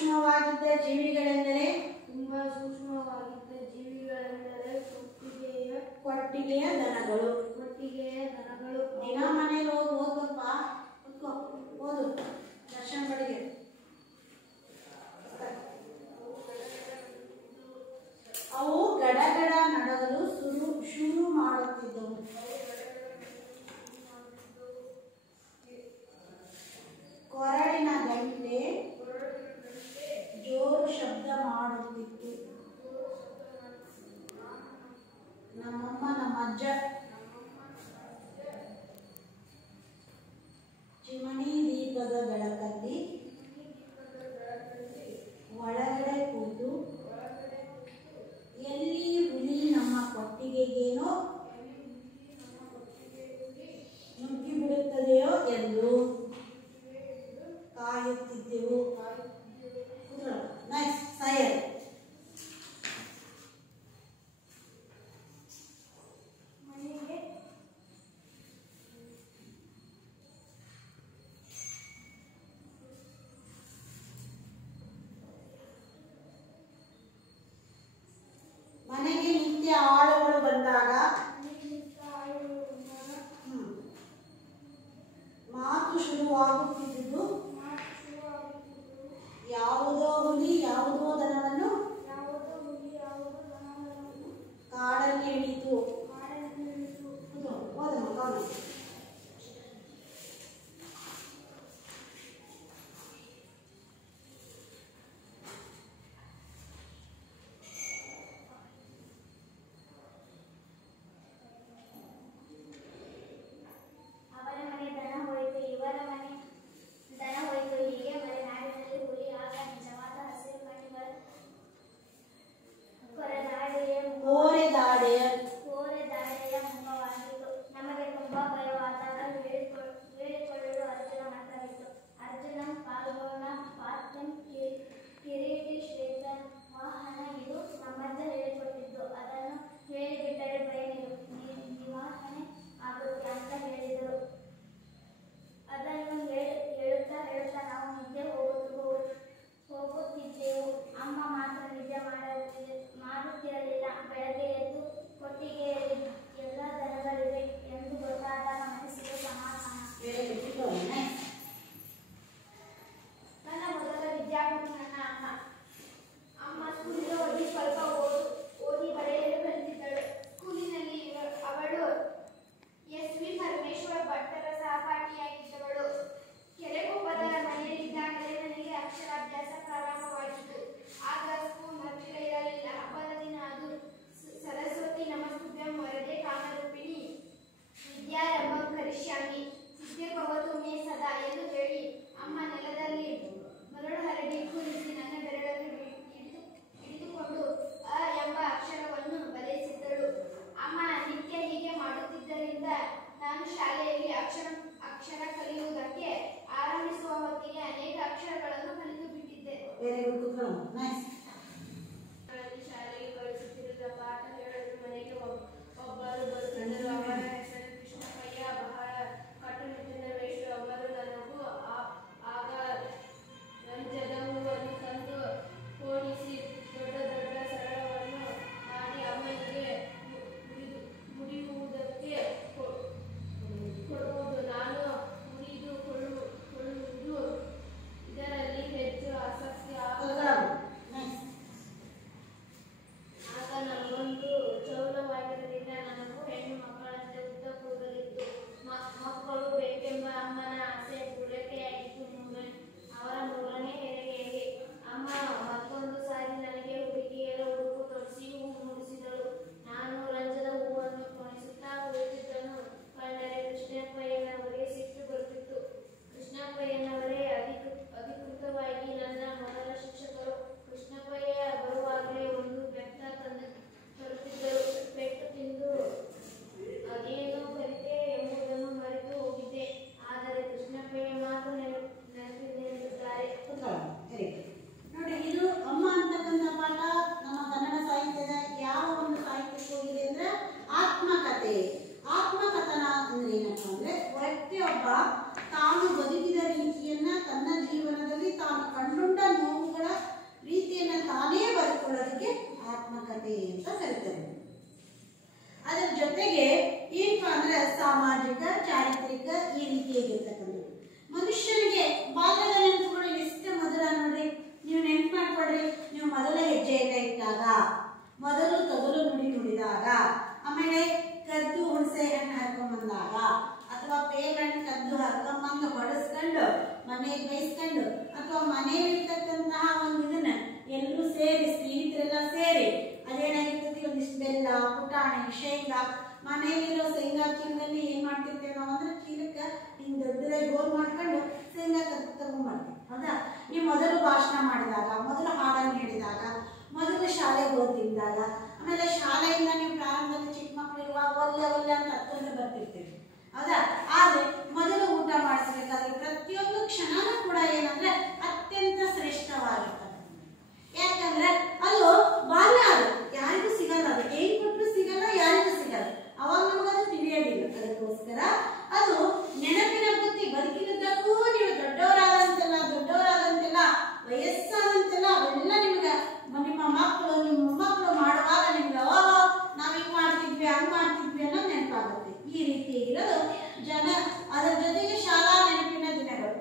ಸೂಕ್ಷ್ಮವಾಗಿದ್ದ ಜೀವಿಗಳೆಂದರೆ ಕೊಟ್ಟಿಗೆಯ ದನಗಳು. ದಿನ ಮನೆಗೆ ಹೋಗಿ ಓದಪ್ಪ, ಓದು ದರ್ಶನ ಬಡಿಗೆ. ಅವು ಗಡಗಡ ನಡಗಲು ಶುರು ಮಾಡುತ್ತಿದ್ದವು. ಕೊರಳಿನ ಗಂಟೆ ಜೋರು ಶಬ್ದ ಮಾಡುತ್ತಿತ್ತು. ನಮ್ಮಮ್ಮ ನಮ್ಮ ಅಜ್ಜ ಚಿಮಣಿ ದೀಪದ ಬೆಳಕಲ್ಲಿ ಒಳಗಡೆ ಕೂತು ಎಲ್ಲಿ ಹುಲಿ ನಮ್ಮ ಕೊಟ್ಟಿಗೆಗೇನೋ ನುಗ್ಗಿ ಬಿಡುತ್ತದೆಯೋ ಎಂದು ಕಾಯುತ್ತಿದ್ದೆವು. ನೈಸ್ ಸೈಯರ್. ಮನೆಗೆ ನಿತ್ಯ ಆಳುಗಳು ಬಂದಾಗ ಮಾತು ಶುರುವಾಗುತ್ತಿದ್ದುದು. ಯಾವುದೋ ಹುಲಿ ಯಾವುದೋ ದನವನ್ನು ಕಾಡಲ್ಲಿ ಹಿಡಿತು. ಆರ್ಥಿಕತೆ ಅಂತ ಕರೀತಾರೆ. ಅದರ ಜೊತೆಗೆ ಏನಪ್ಪಾ ಅಂದ್ರೆ ಸಾಮಾಜಿಕ, ಚಾರಿತ್ರಿಕ ಈ ರೀತಿಯಾಗಿರ್ತಕ್ಕಂಥದ್ದು. ಮನುಷ್ಯನಿಗೆ ಬಾಲ್ಯದ ನೆನಪುಗಳು ಎಷ್ಟು ಮಧುರ ನೋಡ್ರಿ. ನೀವು ನೆನಪು ಮಾಡ್ಕೊಡ್ರಿ, ನೀವು ಮೊದಲ ಹೆಜ್ಜೆಯನ್ನ ಇಟ್ಟಾಗ, ಮೊದಲು ತೊದಲು ನುಡಿ ನುಡಿದಾಗ, ಆಮೇಲೆ ಕದ್ದು ಹುಣಸೆ ಹಣ್ಣು ಹರ್ಕೊಂಬಂದಾಗ, ಅಥವಾ ಪೇಗಣ್ಣು ಕದ್ದು ಹರ್ಕೊಂಬಂದು ಹೊಡೆಸ್ಕೊಂಡು ಮನೆಗೆ ಬೈಸ್ಕೊಂಡು, ಅಥವಾ ಮನೆಯಲ್ಲಿರ್ತಕ್ಕಂತಹ ಒಂದು ಇದನ್ನ ಎಲ್ಲರೂ ಸೇರಿ ಸ್ನೇಹಿತರೆಲ್ಲ ಸೇರಿ ಅದೇನಾಗಿರ್ತದೆ, ಒಂದಿಷ್ಟು ಬೆಲ್ಲ, ಪುಟಾಣಿ, ಶೇಂಗಾ, ಮನೆಯಲ್ಲಿರೋ ಶೇಂಗಾ ಚೀಲದಲ್ಲಿ ಏನ್ ಮಾಡ್ತಿರ್ತೇವೆ ನಾವು ಅಂದ್ರೆ ಚೀಲಕ್ಕೆ ಹಿಂಗ್ ದೊಡ್ಡದಾಗಿ ಗೋಲ್ ಮಾಡ್ಕೊಂಡು ಶೇಂಗಾ ಕದ್ದು ತಗೊಂಡ್ಬರ್ತೀವಿ. ಹೌದಾ? ನೀವು ಮೊದಲು ಭಾಷಣ ಮಾಡಿದಾಗ, ಮೊದಲು ಹಾಡನ್ನು ಹೇಳಿದಾಗ, ಮೊದಲು ಶಾಲೆಗೆ ಓದಿದ್ದಾಗ, ಆಮೇಲೆ ಶಾಲೆಯಿಂದ ನೀವು ಪ್ರಾರಂಭದಲ್ಲಿ ಚಿಕ್ಕ ಮಕ್ಕಳು ಇರುವಾಗ ಒಲ್ಲೆ ಒಲ್ಲೆ ಅಂತ ಹತ್ತೊಂದು ಬರ್ತಿರ್ತೀವಿ. ಹೌದಾ? ಆದ್ರೆ ಮೊದಲು ಊಟ ಮಾಡಿಸ್ಬೇಕಾದ್ರೆ ಪ್ರತಿಯೊಂದು ಕ್ಷಣನೂ ಕೂಡ ಏನಂದ್ರೆ ಅತ್ಯಂತ ಶ್ರೇಷ್ಠವಾಗಿರ್ತದೆ. ಯಾಕಂದ್ರೆ ಅದು ಬಾಲ್ಯ, ಅದು ಯಾರಿಗೂ ಸಿಗಲ್ಲ, ಅದು ಏನ್ ಕೊಟ್ಟರು ಸಿಗಲ್ಲ, ಯಾರಿಗೂ ಸಿಗಲ್ಲ. ಅವಾಗ ನಮಗದು ತಿಳಿಯೋದಿಲ್ಲ. ಅದಕ್ಕೋಸ್ಕರ ಅದು ನೆನಪಿನ ಬುದ್ಧಿ ಬದುಕಿನುದ್ದಕ್ಕೂ ನೀವು ದೊಡ್ಡವರಾದಂತೆಲ್ಲ ವಯಸ್ಸಾದಂತೆಲ್ಲ ಅವೆಲ್ಲ ನಿಮ್ಗೆ ನಿಮ್ಮ ಮಕ್ಕಳು, ನಿಮ್ಮ ಮೊಮ್ಮಕ್ಕಳು ಮಾಡುವಾಗ ನಿಮ್ಗೆ ನಾವ್ ಹಿಂಗ್ ಮಾಡ್ತಿದ್ವಿ, ಹಂಗ್ ಮಾಡ್ತಿದ್ವಿ ಅನ್ನೋದು ನೆನಪಾಗುತ್ತೆ. ಈ ರೀತಿ ಇರೋದು ಜನ. ಅದರ ಜೊತೆಗೆ ಶಾಲಾ ನೆನಪಿನ ದಿನಗಳು.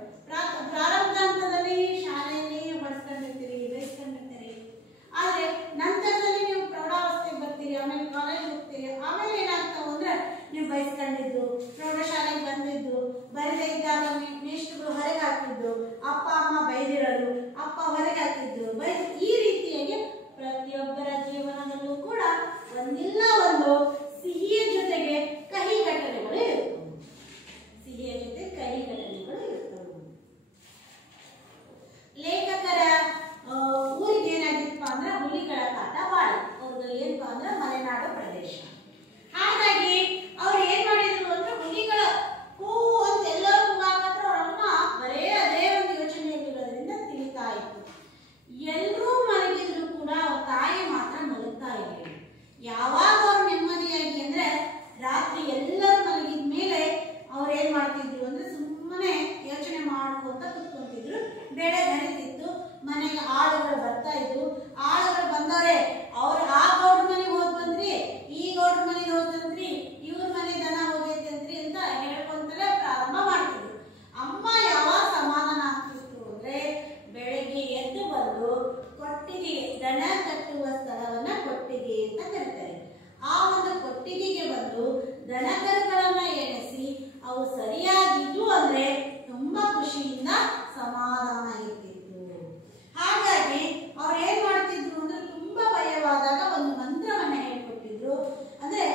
ಪ್ರಾರಂಭ ಹಂತದಲ್ಲಿ ಶಾಲೆಯಲ್ಲಿ ಬಳಸ್ಕೊಂಡಿರ್ತೀರಿ, ಬೆಳೆಸ್ಕೊಂಡಿರ್ತೀರಿ. ಆದ್ರೆ ನಂತರದಲ್ಲಿ ನೀವು ಪ್ರೌಢಾವಸ್ಥೆಗೆ ಬರ್ತೀರಿ, ಆಮೇಲೆ ಕಾಲೇಜ್ ಹೋಗ್ತೀರಿ. ಆಮೇಲೆ ಏನಾಗ್ತಾವ ಅಂದ್ರೆ ನೀವು ಬಯಸ್ಕೊಂಡಿದ್ದು, ಪ್ರೌಢಶಾಲೆಗೆ ಬಂದಿದ್ದು, ಬರದೇ ಇದ್ದಾಗ ಮೇಷ್ಟ್ರುಗಳು ಹೊರಗೆ ಹಾಕಿದ್ದು, ಅಪ್ಪ ಅಮ್ಮ ಬೈದಿರೋದು, ಅಪ್ಪ ಹೊರಗೆ ಹಾಕಿದ್ದು, ಈ ರೀತಿಯಾಗಿ ಪ್ರತಿಯೊಬ್ಬರ ಜೀವನದಲ್ಲೂ ಕೂಡ ಒಂದಿಲ್ಲ ಒಂದು ಸಿಹಿಯ ಜೊತೆಗೆ ಕಹಿ ಘಟನೆಗಳು ಇರ್ತವೆ. ಸಿಹಿಯ ಜೊತೆ ಕಹಿ ಘಟನೆಗಳು ಇರ್ತವೆ. ಲೇಖಕರ ಊರಿಗೆ ಏನಾಗಿತ್ತಪ್ಪ ಅಂದ್ರೆ ಹುಲಿಗಳ ಕಾಟ ಬಾಳ. ಅವ್ರದ್ದು ಏನಪ್ಪಾ ಅಂದ್ರೆ ಮಲೆನಾಡು ಪ್ರದೇಶ. ಹಾಗಾಗಿ ಅವ್ರು ಏನ್ ಮಾಡಿದ್ರು ಅಂದ್ರೆ ಹುಲಿಗಳ ಹೂ ಅಂತ ಎಲ್ಲರೂ ಕೂಗಾಕತ್ರ ಅವ್ರಮ್ಮ ಬರೇ ಅದೇ ಒಂದು ಯೋಚನೆಯಲ್ಲಿರೋದ್ರಿಂದ ತಿಳಿತಾ ಇತ್ತು. ಎಲ್ಲರೂ ಮಲಗಿದ್ರು ಕೂಡ ಅವ್ರ ತಾಯಿ ಮಾತ್ರ ಮಲಗ್ತಾ ಇರಲಿಲ್ಲ. ಯಾವಾಗ ಅವ್ರು ನೆಮ್ಮದಿಯಾಗಿ ಅಂದ್ರೆ ರಾತ್ರಿ ಎಲ್ಲರೂ ಮಲಗಿದ ಮೇಲೆ ಅವ್ರು ಏನ್ ಮಾಡ್ತಿದ್ರು ಅಂದ್ರೆ ಸುಮ್ಮನೆ ಯೋಚನೆ ಮಾಡ್ಕೊಂತ ಕುತ್ಕೊಂತಿದ್ರು. ಬೆಳೆ ಹರಿತಿತ್ತು, ಮನೆಗೆ ಆಳುಗಳು ಬರ್ತಾ ಇದ್ರು. ಆಳುಗಳು ಬಂದವ್ರೆ, ಅವ್ರು ಆ ಗೌಡ್ರ ಮನೆಗೆ ಹೋಗ್ ಬಂದ್ರಿ, ಈ ಗೌಡ್ರ ಮನೆಗೆ ಹೋಗ್ ಬಂದ್ರಿ, ಇವ್ರ ಮನೆ ದನ ಹೋಗೈತೆ ಅಂದ್ರಿ ಅಂತ ಹೇಳ್ಕೊಂತಲೇ ಪ್ರಾರಂಭ ಮಾಡ್ತಿದ್ರು. ಅಮ್ಮ ಯಾವಾಗ ಸಮಾಧಾನ ಆಗ್ತಿದ್ರು ಅಂದ್ರೆ ಬೆಳಗ್ಗೆ ಎದ್ದು ಬಂದು ಕೊಟ್ಟಿಗೆ, ದನ ಕಟ್ಟುವ ಸ್ಥಳವನ್ನ ಕೊಟ್ಟಿಗೆ ಅಂತ ಕರೀತಾರೆ. ಆ ಒಂದು ಕೊಟ್ಟಿಗೆಗೆ ಬಂದು ದನ ಕರುಗಳನ್ನ ಎಣಿಸಿ ಅವು ಸರಿಯಾಗಿದ್ದು ಅಂದ್ರೆ ತುಂಬಾ ಖುಷಿಯಿಂದ ಸಮಾಧಾನ ಇರ್ತಿತ್ತು. ಹಾಗಾಗಿ ಅವ್ರು ಏನ್ ಮಾಡ್ತಿದ್ರು ಅಂದ್ರೆ ತುಂಬಾ ಭಯವಾದಾಗ ಒಂದು ಮಂತ್ರವನ್ನ ಹೇಳ್ಕೊಟ್ಟಿದ್ರು. ಅಂದ್ರೆ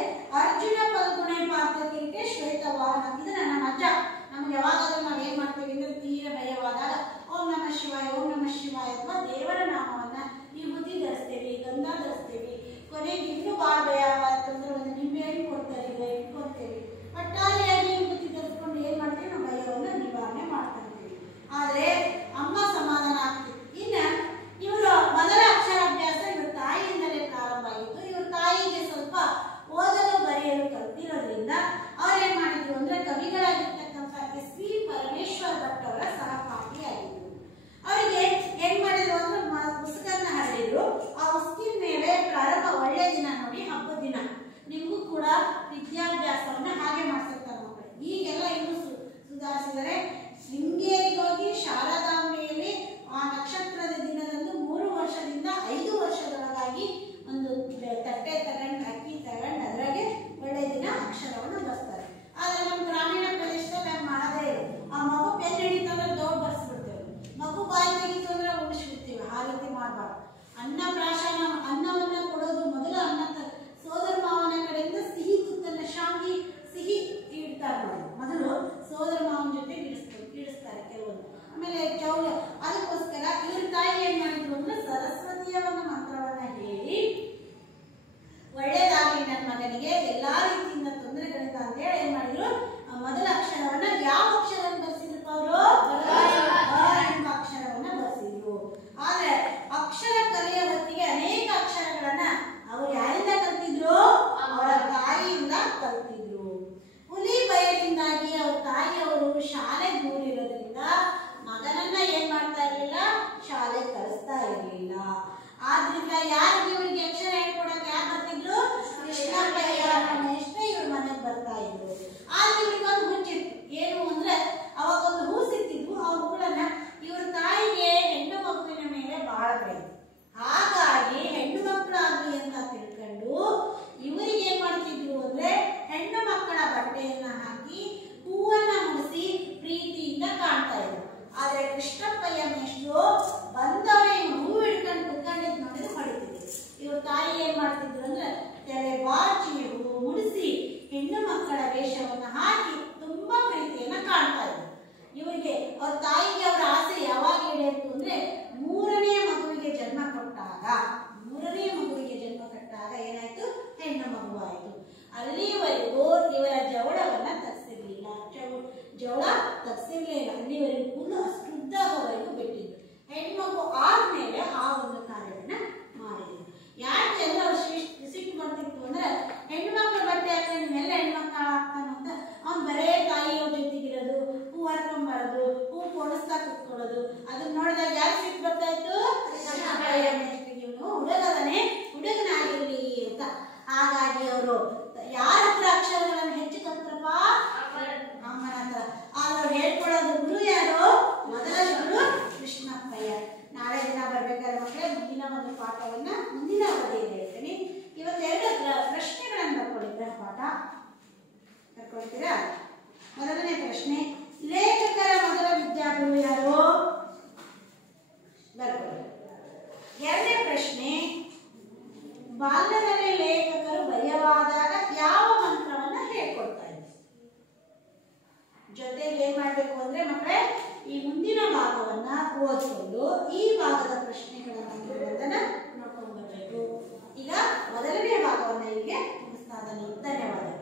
ಅರ್ಜುನ ಫಲ್ಗುಣೆ ಪಾತ್ರಕ್ಕೆ ಶ್ವೇತವಾಹನ. ಇದನ್ನ ನಮ್ಮ ಅಜ್ಜ ನಮ್ಗೆ ಯಾವಾಗಾದ್ರೂ ನಾವ್ ಏನ್ ಮಾಡ್ತೀವಿ ಅಂದ್ರೆ ತೀರ ಭಯವಾದಾಗ ಓಂ ನಮಃ ಶಿವಾಯ, ಓಂ ನಮಃ ಶಿವಾಯ ಅಥವಾ ದೇವರ ನಾಮವನ್ನ ವಿಭೂತಿ ಧರಿಸ್ತೇವೆ, ಗಂಧ ಧರಿಸ್ತೇವೆ. ಕೊನೆಗೆ ಇನ್ನೂ ಬಾಳ ಭಯ ಅಂತಂದ್ರೆ ಒಂದು ನಿಂಬೆ ಹಣ್ಣು ಕೊಡ್ತಾರೆ, ಇಟ್ಕೊಳ್ತೇವೆ. ಒಟ್ಟಾರೆಯಾಗಿ ವಿಭೂತಿ ಧರಿಸ್ಕೊಂಡು ಏನ್ ಮಾಡ್ತೀವಿ, ನಾವು ಭಯವನ್ನು ನಿವಾರಣೆ ಮಾಡ್ತಾ ಇರ್ತೀವಿ. ಆದ್ರೆ ಅಮ್ಮ ಸಮಾಧಾನ ಆಗ್ತಿತ್ತು. ಇನ್ನ ಇವರು ಮೊದಲ ಅಕ್ಷರಾಭ್ಯಾಸ ಇವ್ರ ತಾಯಿಯಿಂದಲೇ ಪ್ರಾರಂಭ ಆಗಿತ್ತು. ಇವ್ರ ತಾಯಿಗೆ ಸ್ವಲ್ಪ ಓದಲು ಬರೆಯಲು ಕಲ್ತಿರೋದ್ರಿಂದ ಅವ್ರೇನ್ ಮಾಡಿದ್ರು ಅಂದ್ರೆ ಕವಿಗಳಾಗಿರ್ತಕ್ಕಂಥ ಎಸ್.ವಿ. ಪರಮೇಶ್ವರ ಭಟ್ ಅವರ ಸಹಪಾಠಿಯಾಗಿದ್ರು. ಅವರಿಗೆ ಏನ್ ಮಾಡಿದ್ರು ಅಂದ್ರೆ ಪುಸ್ತಕನ ಹರಡಿದ್ರು. ಆ ಉಸ್ಕಿನ ಮೇಲೆ ಪ್ರಾರಂಭ ಒಳ್ಳೆ ದಿನ ನೋಡಿ, ಹಬ್ಬದ ದಿನ. ನಿಮಗೂ ಕೂಡ ವಿದ್ಯಾಭ್ಯಾಸವನ್ನ ಹಾಗೆ ಮಾಡ್ತಿರ್ತಾರೆ ಮಕ್ಕಳು. ಈಗೆಲ್ಲ ಇನ್ನೂ ಸುಧಾರಿಸಿದರೆ. ಶೃಂಗೇರಿಗೆ ಹೋಗಿ ಶಾರದಾಂಬೆಯಲ್ಲಿ ಆ ನಕ್ಷತ್ರದ ದಿನದಂದು 3 ವರ್ಷದಿಂದ 5 ವರ್ಷದೊಳಗಾಗಿ ಒಂದು ತಟ್ಟೆ ತಗೊಂಡು, ಅಕ್ಕಿ ತಗೊಂಡು ಅದರಾಗೆ ಒಳ್ಳೆ ದಿನ ಅಕ್ಷರವನ್ನು ಬರ್ಸ್ತಾರೆ. ಆದ್ರೆ ನಮ್ಮ ಗ್ರಾಮೀಣ ಪ್ರದೇಶದಲ್ಲಿ ನಾವು ಮಾಡದೇ ಇಲ್ಲ. ಆ ಮಗು ಪೆನ್ ಹಿಡಿತಂದ್ರೆ ದೌಡ್ ಬರ್ಸ್ಬಿಡ್ತೇವೆ, ಮಗು ಬಾಯಿ ತೆಗಿತು ಅಂದ್ರೆ ಉಳಿಸ್ಬಿಡ್ತೇವೆ. ಆ ರೀತಿ ಮಾಡಬಾರ್ದು. ಅನ್ನಪ್ರಾಶನ, ಅನ್ನವನ್ನ ಕೊಡೋದು ಮೊದಲು ಸೋದರ ಮಾವನ ಕಡೆಯಿಂದ ಸಿಹಿ ತುತ್ತನ್ನ ಶಾಂಗಿ ಸಿಹಿ ಇಡ್ತಾರೆ ನೋಡಿ. ಮೊದಲು ಸೋದರ ಮಾವನ ಜೊತೆ ಇಡಿಸ್ತಾರೆ ಕೆಲವೊಂದು. ಆಮೇಲೆ ಚೌಲ. ಅದಕ್ಕೋಸ್ಕರ ಇವ್ರ ತಾಯಿ ಏನ್ ಮಾಡಿದ್ರು ಅಂದ್ರೆ ಸರಸ್ವತಿಯ ಒಂದು ಮಂತ್ರವನ್ನ ಹೇಳಿ ಒಳ್ಳೇದಾಗಲಿ ನನ್ನ ಮಗನಿಗೆ, ಎಲ್ಲಾ ರೀತಿಯಿಂದ ತೊಂದರೆಗಳಿಂದ ಅಂತ ಹೇಳಿ ಏನ್ ಮಾಡಿದ್ರು, ಮೊದಲ ಅಕ್ಷರವನ್ನ ಯಾವ ಅಕ್ಷರವನ್ನು ಬರ್ಸಿದ್ರು ಅವರು? ಎಂಬ ಅಕ್ಷರವನ್ನ ಬರ್ಸಿದ್ರು. ಆದ್ರೆ ಅಕ್ಷರ ಕಲಿಯ ಹೊತ್ತಿಗೆ ಅನೇಕ ಅಕ್ಷರಗಳನ್ನ ಅವರು ಯಾರಿಂದ ಕಲ್ತಿದ್ರು? ಅವರ ತಾಯಿಯಿಂದ ಕಲ್ತಿದ್ರು. ಹುಲಿ ಭಯದಿಂದಾಗಿ ಅವ್ರ ತಾಯಿಯವರು ಶಾಲೆ ದೂರಿರೋದ್ರಿಂದ ಮಗನನ್ನ ಏನ್ ಮಾಡ್ತಾ ಇರ್ಲಿಲ್ಲ, ಶಾಲೆ ಕಳಿಸ್ತಾ ಇರ್ಲಿಲ್ಲ. ಆದ್ರಿಂದ ಯಾರಿಗೆ ಇವರಿಗೆ ಅಕ್ಷರ ಹೇಳ್ಕೊಡಕ್ಕೆ ಬರ್ತಾ ಇದ್ರು. ಆದ್ರೆ ಇವ್ರಿಗೊಂದು ಹುಚ್ಚಿತ್ತು. ಏನು ಅಂದ್ರೆ ಅವಾಗ ಒಂದು ಹೂ ಸಿಕ್ತಿದ್ವು. ಆ ಹೂಗಳನ್ನ ಇವ್ರ ತಾಯಿಗೆ ಹೆಣ್ಣು ಮಗುವಿನ ಮೇಲೆ ಬಹಳ ಪ್ರೀತಿ. ಹಾಗಾಗಿ ಹೆಣ್ಣು ಮಕ್ಕಳಾಗ್ಲಿ ಅಂತ ತಿಳ್ಕೊಂಡು ಇವರಿಗೆ ಏನ್ ಮಾಡ್ತಿದ್ರು ಅಂದ್ರೆ ಹೆಣ್ಣು ಮಕ್ಕಳ ಬಟ್ಟೆಯನ್ನ ಹಾಕಿ ಹೂವನ್ನ ಮುಡಿಸಿ ಪ್ರೀತಿಯಿಂದ ಕಾಣ್ತಾ ಇದ್ರು. ಆದ್ರೆ ಕೃಷ್ಣಪ್ಪಯ್ಯ ಮೇಷ್ಟ್ರು ಬಂದವರೇ ಹೂ ಹಿಡ್ಕೊಂಡು ಕುತ್ಕೊಂಡಿದ್ ನೋಡಿದ್ರೆ ಹೊಡಿತಿದ್ರು. ಇವ್ರ ತಾಯಿ ಏನ್ ಮಾಡ್ತಿದ್ರು ಅಂದ್ರೆ ತಲೆ ಬಾಚಿ ಹೂ ಮುಡಿಸಿ ಹೆಣ್ಣು ಮಕ್ಕಳ ವೇಷವನ್ನ ಹಾಕಿ ತುಂಬಾ ಪ್ರೀತಿಯನ್ನ ಕಾಣ್ತಾ ಇದ್ರು. ಇವರಿಗೆ ಅವ್ರ ತಾಯಿಗೆ ಅವರ ಆಸೆ ಯಾವಾಗ ಈಡೇರಿತು ಅಂದ್ರೆ ಮೂರನೇ ಮಗುವಿಗೆ ಜನ್ಮ ಕೊಟ್ಟಾಗ ಏನಾಯ್ತು, ಹೆಣ್ಣು ಮಗುವಾಯಿತು. ಅಲ್ಲಿವರೆಗೂ ಇವರ ಜವಳವನ್ನ ತಗ್ಸಿರ್ಲಿಲ್ಲ, ಜವಳ ತಗ್ಸಿರ್ಲಿಲ್ಲ. ಅಲ್ಲಿವರೆಗೂ ಕೂದಲು ಅಷ್ಟುದ್ದಾಗವರೆಗೂ ಬಿಟ್ಟಿದ್ರು. ಹೆಣ್ಮಗು ಆದ್ಮೇಲೆ ಆ ಒಂದು ಕಾರ್ಯವನ್ನ ಮಾಡಿದ್ರು. ಯಾಕೆ ಅಂದ್ರೆ ಅವ್ರು ಸಿಟ್ಟು ಬರ್ತಿತ್ತು ಅಂದ್ರೆ ಹೆಣ್ಣು ಮಕ್ಕಳ ಬಟ್ಟೆ ಹಾಕಿ ನಿಮ್ಮೆಲ್ಲ ಹೆಣ್ಮಕ್ಳು ಆಗ್ತಾನ ಅಂತ ಅವ್ನು ಬರೇ ತಾಯಿಯವ್ರ ಜೊತೆಗಿರೋದು, ಹೂ ಹರ್ಕೊಂಬರೋದು, ಹೂ ಕೊಡಿಸ್ತಾ ಕುತ್ಕೊಳ್ಳೋದು. ಅದನ್ನ ನೋಡಿದಾಗ ಯಾರು ಸಿಟ್ಟು ಬರ್ತಾ ಇತ್ತು, ಇವನು ಹುಡುಗದನೆ, ಹುಡುಗನಾಗಿರ್ಲಿ ಅಂತ. ಹಾಗಾಗಿ ಅವರು ಯಾರ ಹತ್ರ ಅಕ್ಷರಗಳನ್ನು ಹೆಚ್ಚು ಕಲ್ತ್ರಪ್ಪ, ಅಮ್ಮನ ಹತ್ರ. ಆದ್ರೆ ಅವ್ರು ಹೇಳ್ಕೊಳ್ಳೋದು ಗುರು ಯಾರು, ಮೊದಲ ಗುರು ಕೃಷ್ಣಪ್ಪಯ್ಯ. ನಾಳೆ ದಿನ ಬರ್ಬೇಕಾದ್ರೆ ಮಕ್ಕಳೇ ಮುಂದಿನ ಒಂದು ಪಾಠವನ್ನ ಮುಂದಿನ ಅವಧಿಯಲ್ಲಿ ಹೇಳ್ತೀನಿ. ಇವತ್ತೆರಡು ಪ್ರಶ್ನೆಗಳನ್ನು ಬರ್ಕೊಂಡಿದ್ದ ಪಾಠ ಬರ್ಕೊಳ್ತೀರಾ? ಮೊದಲನೇ ಪ್ರಶ್ನೆ, ಲೇಖಕರ ಮೊದಲ ವಿದ್ಯಾಗುರು ಯಾರು? ಬರ್ಕೊಳ್ಳಿ. ಎರಡನೇ ಪ್ರಶ್ನೆ, ಬಾಲ್ಯದಲ್ಲಿ ಲೇಖಕರು ಬರೆಯವಾದಾಗ ಯಾವ ಮಂತ್ರವನ್ನ ಹೇಳ್ಕೊಡ್ತಾ ಇದ್ರು? ಜೊತೆಗೆ ಏನ್ ಮಾಡ್ಬೇಕು ಅಂದ್ರೆ ಮಕ್ಕಳೇ ಈ ಮುಂದಿನ ಭಾಗವನ್ನ ಓದ್ಕೊಂಡು ಈ ಭಾಗದ ಪ್ರಶ್ನೆಗಳನ್ನ ನೋಡ್ಕೊಂಡು ಬರ್ಬೇಕು. ಈಗ ಮೊದಲನೇ ಭಾಗವನ್ನ ಇಲ್ಲಿಗೆ ಮುಗಿಸ್ತಾ ಇದ್ದಾನೆ. ಧನ್ಯವಾದ.